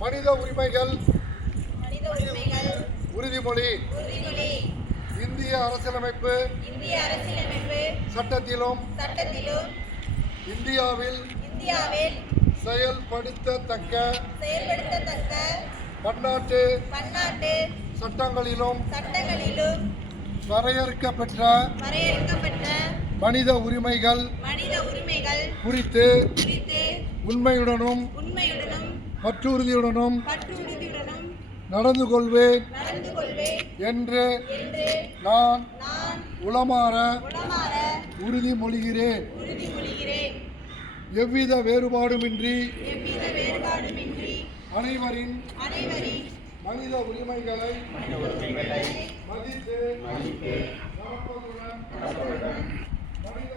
மனித உரிமைகள் உறுதிமொழி இந்திய அரசியலமைப்பு சட்டத்திலும் இந்தியாவில் செயல்படுத்தத்தக்க பன்னாட்டு சட்டங்களிலும் வரையறுக்கப்பட்ட மனித உரிமைகள் குறித்து உண்மையுடனும் பற்றுறுதியுடனும் நடந்து கொள்வேன் என்று நான் உளமாற உறுதிமொழிகிறேன். எவ்வித வேறுபாடுமின்றி அனைவரின் மனித உரிமைகளை மதித்து நடப்பதுடன் மனித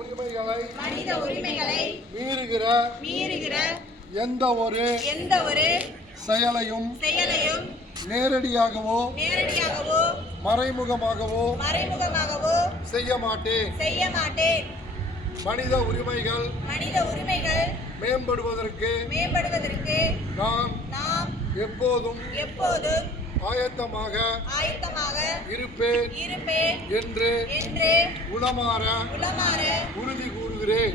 உரிமைகளை மனித உரிமைகளை மீறுகிற எந்த ஒரு செயலையும் நேரடியாகவோ மறைமுகமாகவோ செய்ய மாட்டேன். மனித உரிமைகள் மேம்படுவதற்கு நான் எப்போதும் ஆயத்தமாக இருப்பேன் என்று உளமாற உறுதி கூறுகிறேன்.